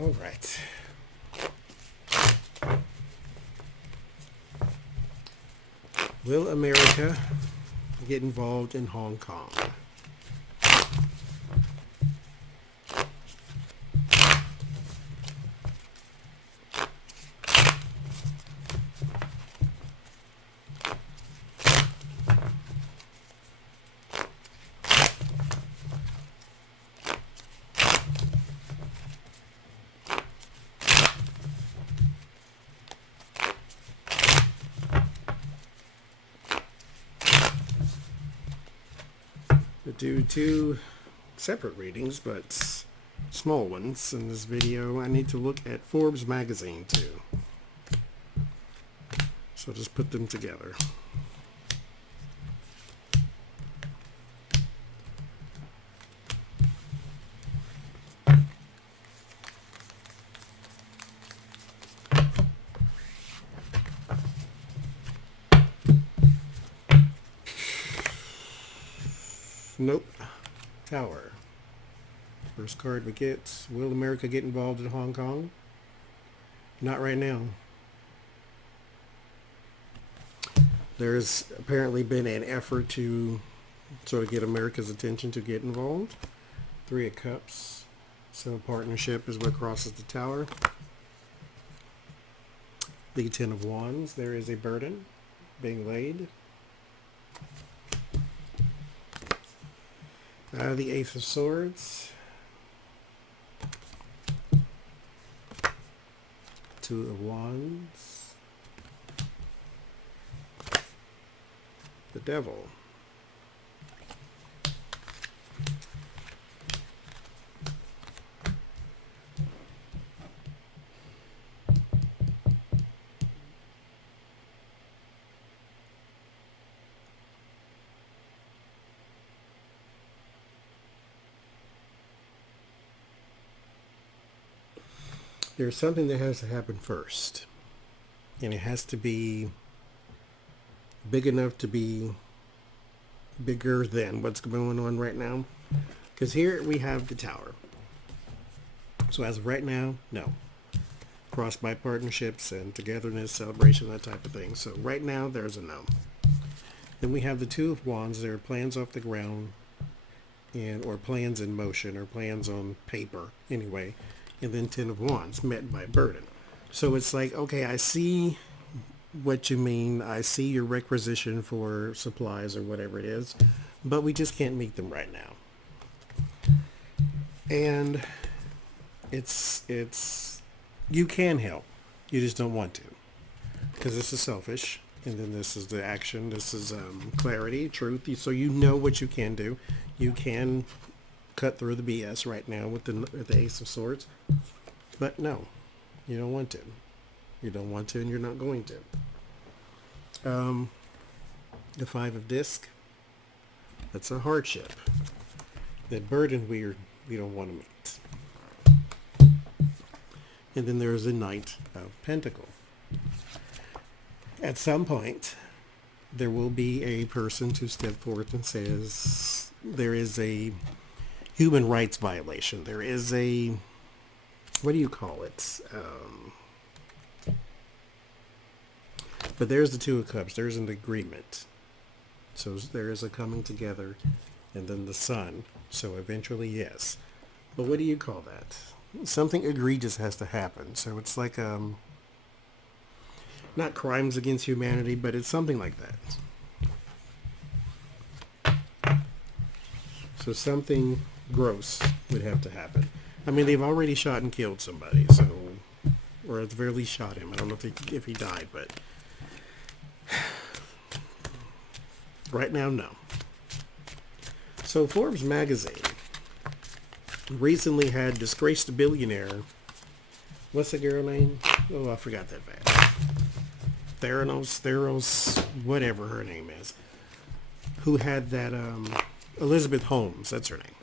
All right. Will America get involved in Hong Kong? We'll do two separate readings, but small ones in this video. I need to look at Forbes magazine too. So just put them together. Nope. Tower. First card we get. Will America get involved in Hong Kong? Not right now. There's apparently been an effort to sort of get America's attention to get involved. Three of Cups. So partnership is what crosses the Tower. The Ten of Wands. There is a burden being laid. The Ace of Swords. Two of Wands. The Devil. There's something that has to happen first, and it has to be big enough to be bigger than what's going on right now, because here we have the Tower. So as of right now, no. Crossed by partnerships and togetherness, celebration, that type of thing. So right now there's a no. Then we have the Two of Wands. There are plans off the ground, or plans in motion, or plans on paper anyway. And then Ten of Wands, met by burden. So it's like, okay, I see what you mean. I see your requisition for supplies or whatever it is, but we just can't meet them right now. And it's you can help. You just don't want to. Because this is selfish. And then this is the action. This is clarity, truth. So you know what you can do. You can cut through the BS right now with the Ace of Swords. But no, you don't want to. You don't want to, and you're not going to. The Five of Disc. That's a hardship. That burden we don't want to meet. And then there's the Knight of Pentacle. At some point, there will be a person to step forth and says there is a human rights violation. There is a, what do you call it? But there's the Two of Cups. There's an agreement. So there is a coming together, and then the Sun. So eventually, yes. But what do you call that? Something egregious has to happen. So it's like, not crimes against humanity, but it's something like that. So something gross would have to happen. I mean, they've already shot and killed somebody, so, or at the very least shot him. I don't know if he died, but right now, no. So Forbes magazine recently had disgraced billionaire, what's the girl name? Oh, I forgot that bad. Theranos, whatever her name is, who had that, Elizabeth Holmes, that's her name,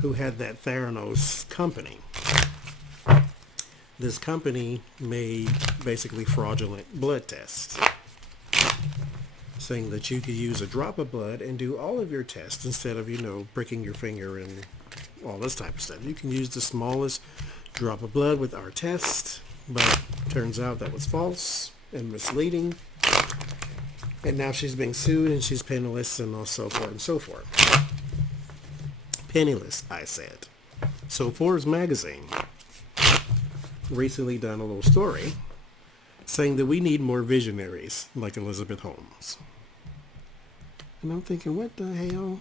who had that Theranos company. This company made basically fraudulent blood tests, saying that you could use a drop of blood and do all of your tests instead of, pricking your finger and all this type of stuff. You can use the smallest drop of blood with our test, but turns out that was false and misleading. And now she's being sued and she's penniless and so forth and so forth. Penniless, I said. So Forbes magazine recently done a little story saying that we need more visionaries like Elizabeth Holmes. And I'm thinking, what the hell?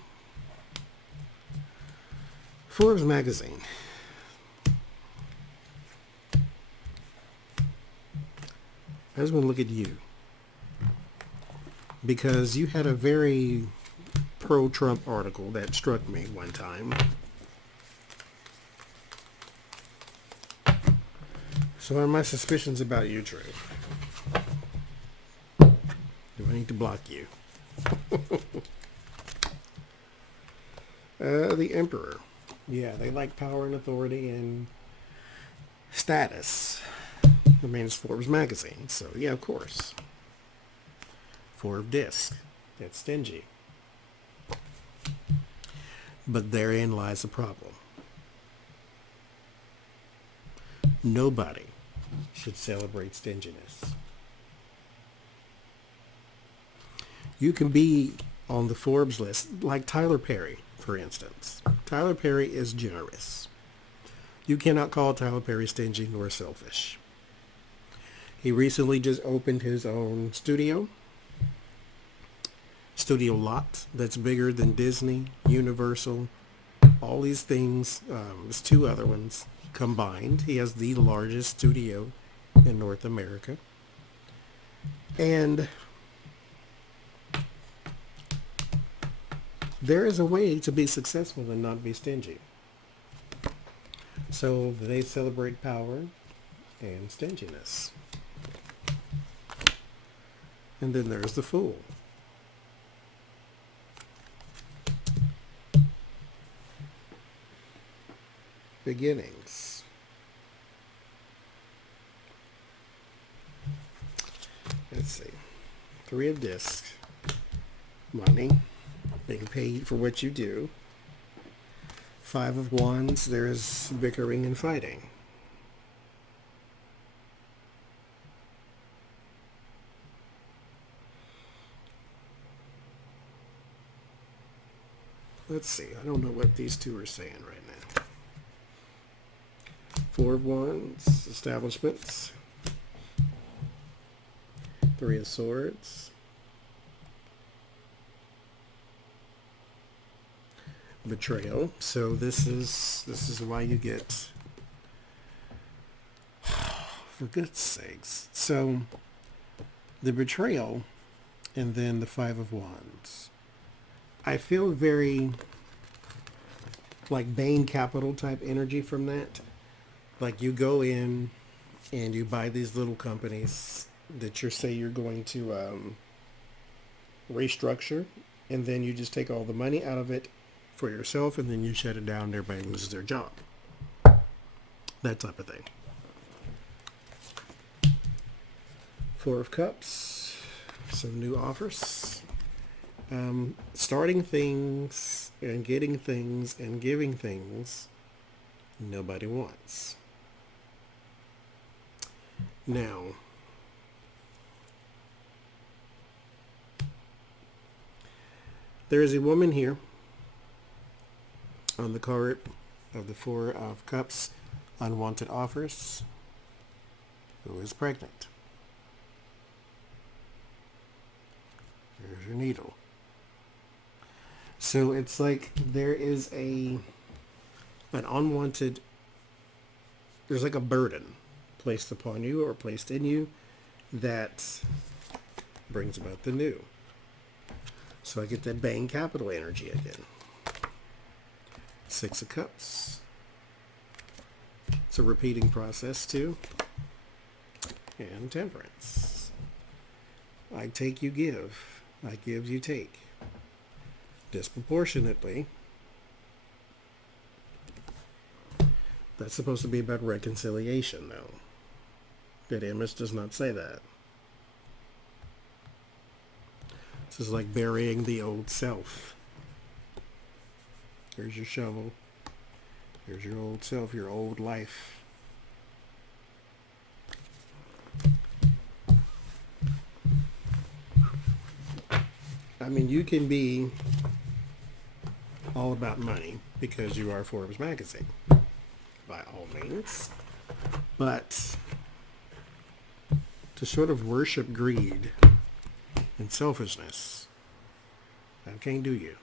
Forbes magazine. I just want to look at you. Because you had a very pro-Trump article that struck me one time. So are my suspicions about you true? Do I need to block you? The Emperor. Yeah, they like power and authority and status. I mean, it's Forbes magazine, so yeah, of course. Forbes disc. That's stingy. But therein lies the problem. Nobody should celebrate stinginess. You can be on the Forbes list, like Tyler Perry, for instance. Tyler Perry is generous. You cannot call Tyler Perry stingy nor selfish. He recently just opened his own studio lot that's bigger than Disney, Universal, all these things. There's two other ones combined. He has the largest studio in North America. And there is a way to be successful and not be stingy. So they celebrate power and stinginess. And then there's the fool. Beginnings. Let's see. 3 of discs. Money. Being paid for what you do. 5 of wands. There's bickering and fighting. Let's see. I don't know what these two are saying right now. 4 of wands. Establishments. 3 of swords. Betrayal. So this is why you get, for goodness sakes. So the betrayal and then the 5 of wands. I feel very like Bain Capital type energy from that. Like you go in and you buy these little companies that you say you're going to restructure, and then you just take all the money out of it for yourself, and then you shut it down and everybody loses their job. That type of thing. 4 of Cups. Some new offers. Starting things and getting things and giving things nobody wants. Now, there is a woman here on the card of the 4 of Cups, unwanted offers, who is pregnant. There's your needle. So it's like there is an unwanted, there's like a burden placed upon you or placed in you that brings about the new. So I get that Bain Capital energy again. 6 of Cups. It's a repeating process too. And Temperance. I take, you give. I give, you take. Disproportionately. That's supposed to be about reconciliation, though. That image does not say that. This is like burying the old self. Here's your shovel. Here's your old self, your old life. mean, you can be all about money because you are Forbes magazine, by all means. But to sort of worship greed and selfishness, that can't do you.